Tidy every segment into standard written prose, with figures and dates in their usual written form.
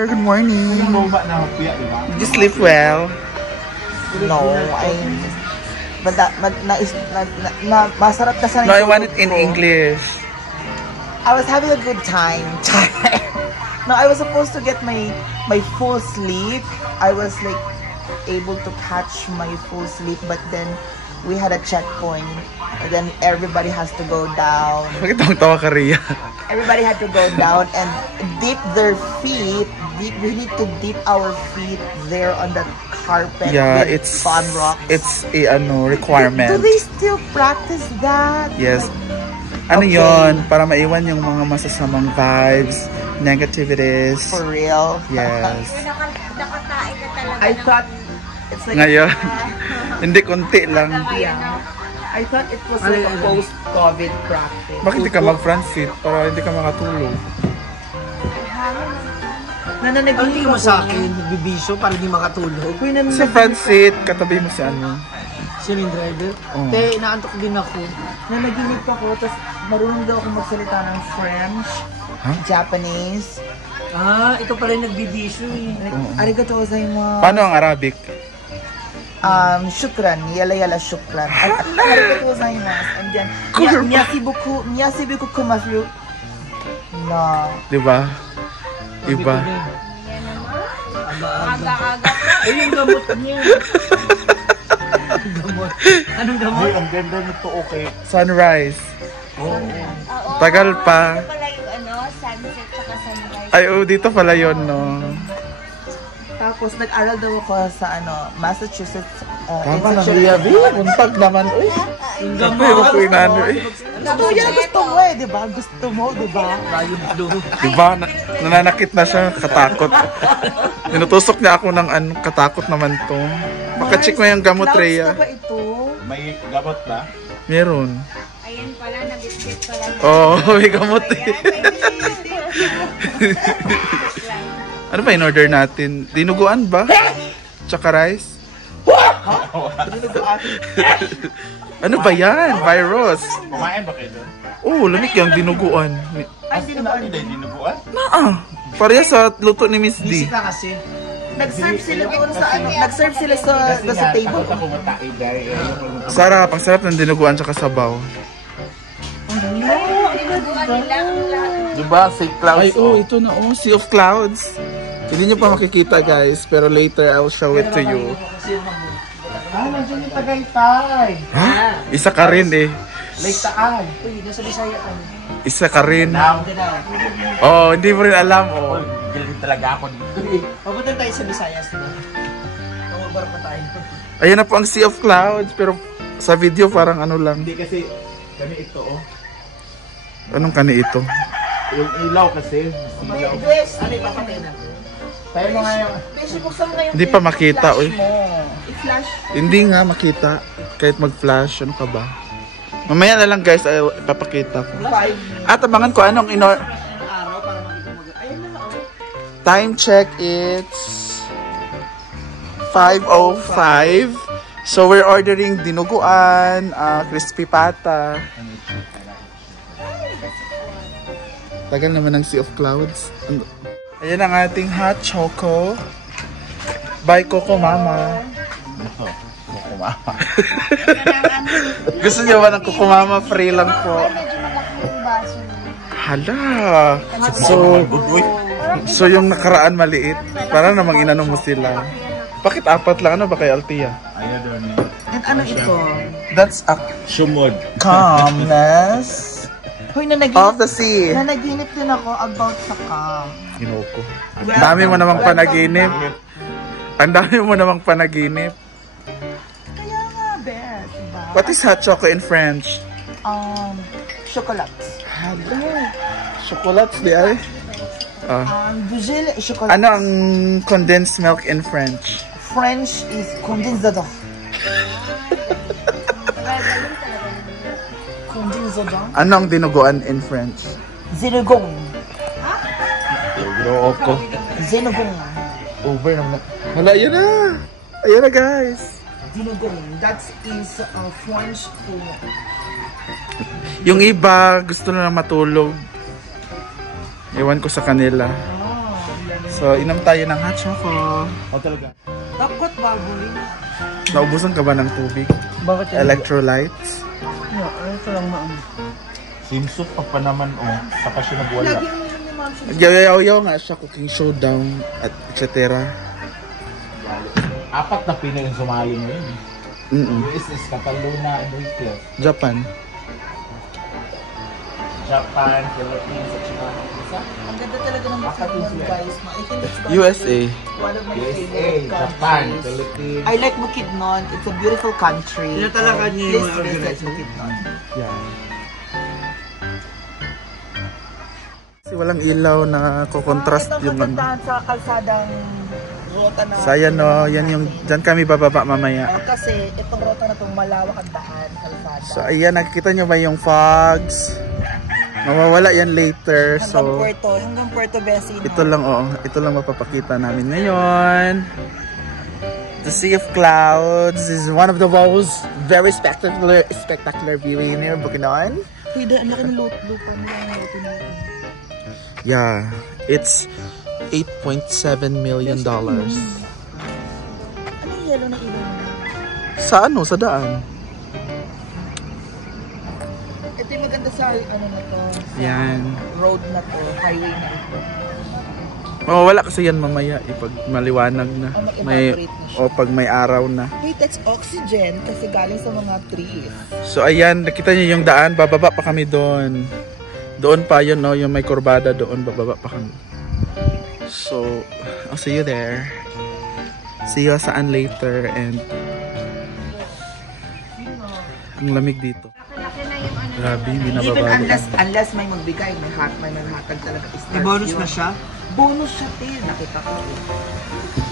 sir. Good morning. Did you sleep well? No, masarap na sana. No, I want it in English. I was having a good time. No, I was supposed to get my full sleep. I was like able to catch my full sleep, but then we had a checkpoint. And then everybody has to go down. Bakit ang tawa ka, Rhea? Everybody had to go down and dip their feet. We need to dip our feet there on the carpet. Yeah, with it's fun rocks. It's a requirement. Do they still practice that? Yes. Like, ano yon? Para maiwan yung mga masasamang vibes, negativities. For real? Yes. Nakatae ka talaga. I thought it's like ngayon, hindi konti lang. Yeah. I thought it was like a post-COVID practice. Bakit hindi ka mag-front seat para hindi ka makatulog? Nananaginip mo sa akin, nagbibisyo para hindi makatulog. Sa front seat, katabi mo si ano. Sino yung driver? Oh. Te, inaantok din ako. Nanaginip ako, tapos marunong daw ako magsalita ng French, Japanese. Ah, ito pala yung nagbibisyo eh. Arigato gozaimasu. Paano ang Arabic? Shukran, yala shukran. Arigato gozaimasu. And then, miyasi buku kumasu. No. Diba? Iba. Aga-aga pa. Ay, yung gamot niya. Gamot. Anong gamot? Ay, ang ganda nito, okay. Sunrise. Oo. Tagal pa. Ito pala yung sunset tsaka sunrise. Ay, dito pala yun, no? Tapos, nag-aral daw ako sa Massachusetts Tama na, Institute. Rhea, B. Buntag naman. Uy. Yung Pero ko inano eh. Gusto yan, gusto mo eh, di ba? Gusto mo, di ba? Rayong blue. Diba? Nananakit na siya, katakot. Tinutusok niya ako ng katakot naman to. Maka-check mo yung gamot, Clouds Rhea. na ba ito? May gamot ba? Meron. Ayan pala, nabiscuit pala. Oo, may gamot eh. Ano ba in-order natin? Dinuguan ba? Tsaka rice? Ano ba yan? Virus. Kumain ba kayo doon? Oo, lamig yung dinuguan. Ay, dinuguan? Hindi, dinuguan? Pareha sa luto ni Miss D. Busy ka kasi. Nag-serve sila doon sa nag-serve sila sa table. Ako matay, dahil Sarap, ang sarap ng dinuguan tsaka sabaw. Dinuguan nila ang lahat. Diba? Fake clouds. Ay, ito na. Sea of Clouds. Hindi nyo pa makikita, guys. Pero later, I'll show it to you. nandiyan yung Tagaytay. Ha? Isa ka rin eh. Lake Taal. Uy, nasa Bisaya ka. Isa ka rin. Now, Oh, hindi mo rin alam. Oh. galing talaga ako dito. Papunta tayo sa Visayas na. Tumabaro pa tayo. Ayan na po ang Sea of Clouds. Pero sa video parang ano lang. Hindi kasi, kami ito oh. Anong kani ito? Yung ilaw kasi. Ilaw. Ano yung papatay na? Tayo mo nga yung... Hindi pa makita. Uy. I-flash. Hindi nga makita. Kahit mag-flash. Ano ka ba? Mamaya na lang guys. Ay, ipapakita ko. At abangan ko anong Araw para makita mo. Ayun na oh. Time check, it's 5:05. So we're ordering dinuguan, crispy pata. Tagal naman ng Sea of Clouds. Ayan ang ating hot choco. By Coco Mama. Coco Mama. Gusto niyo ba ng Coco Mama? Free lang po. Medyo malaki yung baso. Hala. So yung nakaraan maliit. Para namang inano mo sila. Bakit apat lang? Ano ba kay Altia? Ayaw doon eh. At ano ito? That's a Sumod. calmness Hoy, of the sea. nanaginip din ako about sa calm. Ginoko. Dami mo namang panaginip. Ang dami mo namang panaginip. Kaya nga, Beth. Diba? What is hot choco in French? Chocolate. Hello. Chocolates di ay? Bugil, chocolate. Ano ang condensed milk in French? French is condensado. Condensado. Ano ang dinuguan in French? Zinugong. Ginoko. Zinugong. Over naman. Hala, yun na. Ayan na guys. Zinugong. That is French food. Yung iba gusto na matulog. Ewan ko sa kanila. So, inom tayo ng hot choco. O talaga. Dapat baboy. Naubusan ka ba ng tubig? Bakit yan? Electrolytes? Ito lang na ano. Swimsuit pa naman saka siya nagwala. Lagi yung nilang ni Ma'am siya. Yaw-yaw nga siya, cooking showdown, at etc. 4 na Pinoy yung sumali ngayon. USS, Cataluna, Enriquez. Japan. Japan, Philippines, at saka isa. Ang ganda talaga ng Bukidnon, guys. I think it's going USA. to be one of my USA, favorite Japan, countries. Philippines. I like Bukidnon. It's a beautiful country. Tinatalakan niya yung Please mga visit organizer. Bukidnon. Yeah. Kasi walang ilaw na kukontrast Ito yung ano. kagandahan sa kalsadang rota na. So ayan no, yan yung, dyan kami bababa mamaya. Kasi itong rota na itong malawak ang daan, kalsada. So ayan, nakikita nyo ba yung fogs? Mawawala yan later. Hanggang Puerto Vecino. Ito lang ito lang mapapakita namin ngayon. The Sea of Clouds is one of the most very spectacular viewing in Bukidnon. Pwede, ang laki ng lupa nila. Yeah, it's $8.7 million. Ano yung yellow na ilaw na? Sa ano? Sa daan? Ito yung maganda sa ano na to. Sa Yan. road na to, highway na ito. Mawawala kasi yan mamaya pag maliwanag na. Mag-evaporate na siya. O pag may araw na. Wait, that's oxygen kasi galing sa mga trees. So ayan, nakita niyo yung daan, bababa pa kami doon. Doon pa yun, no, yung may kurbada doon, bababa pa kami. So, I'll see you there. See you saan later and ang lamig dito. Laki na yung ano. Grabe, hindi na Even bababa. unless may magbigay, may hatag talaga. May bonus na siya? Bonus siya, Tin. Nakita ko.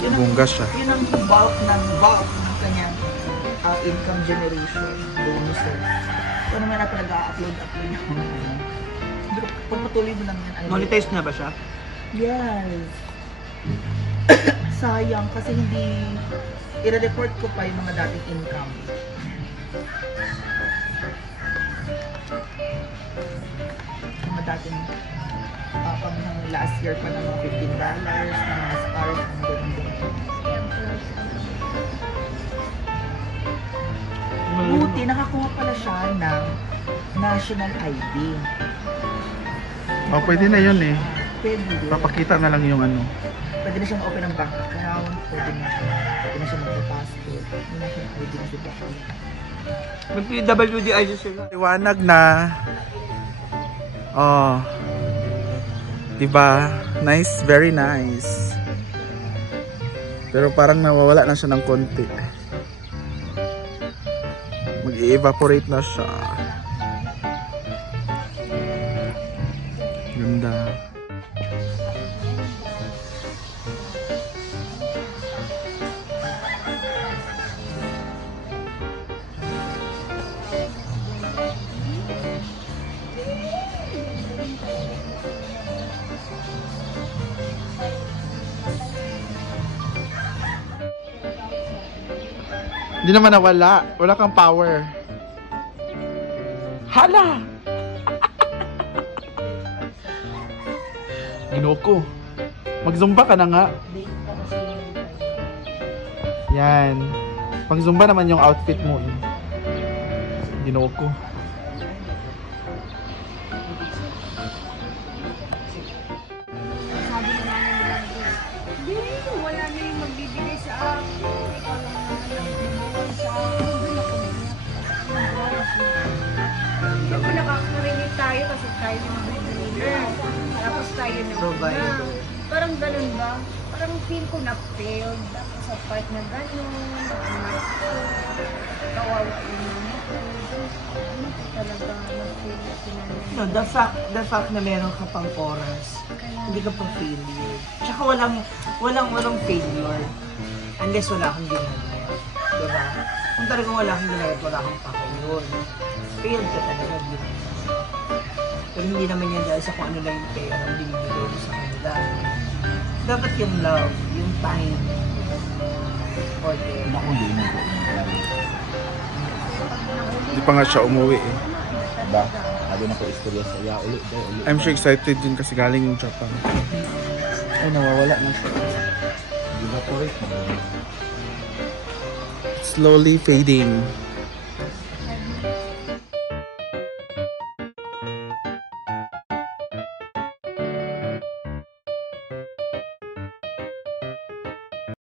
Yun ang, Bongga siya. yun ang bulk ng kanyang income generation. Bonus eh. Ito naman na upload yung pagpatuloy mo lang yan. Monetize na ba siya? Yes. Sayang kasi hindi i-report ko pa yung mga dating income. Yung mga dating pang last year pa ng mga $15 na mga stars ng buti nakakuha pala siya ng national ID. Oh, pwede na yun eh. Pwede din. Papakita na lang yung ano. Pwede na siyang open ng bank account, pwede na siya mag-passport, may national ID na siya. Mag-WDI din sila. Liwanag na. Oh. Diba? Nice, very nice. Pero parang nawawala na siya ng konti. Mag-evaporate na siya. Ganda. Hindi naman nawala. Wala kang power. Hala! Ginoko. Mag-zumba ka na nga. Yan. Pang-zumba naman yung outfit mo. Ginoko. Sabi na namin nila, hindi, wala na yung magbibigay sa akin. Ikaw lang naman yung magbibigay sa akin. Doon ako nag-iyak. Hindi ko nakakarinig tayo kasi tayo yung breadwinner. Tapos tayo na Provider. Parang ganun ba? Parang feel ko na-failed. Tapos sa part na ganun, na-anak ko, kawawa yung mama ko. Doon ko talaga na-feel na sinanay. No, the fact na meron ka pang oras, hindi ka pang failure. Tsaka walang failure unless wala kang ginagawa. Diba? Kung talagang wala kang ginagawa, wala kang pakayon. Failed ka talaga. Diba? Pero hindi naman yan dahil sa kung ano lang yung pera ang binibigay mo sa kanila. Dapat yung love, yung time, or Naku, hindi mo po. Hindi pa nga siya umuwi eh. Diba? Sabi na ko istorya sa iya. Ulit. I'm sure excited din kasi galing yung Japan. Ay, nawawala na siya. Evaporate na. Slowly fading.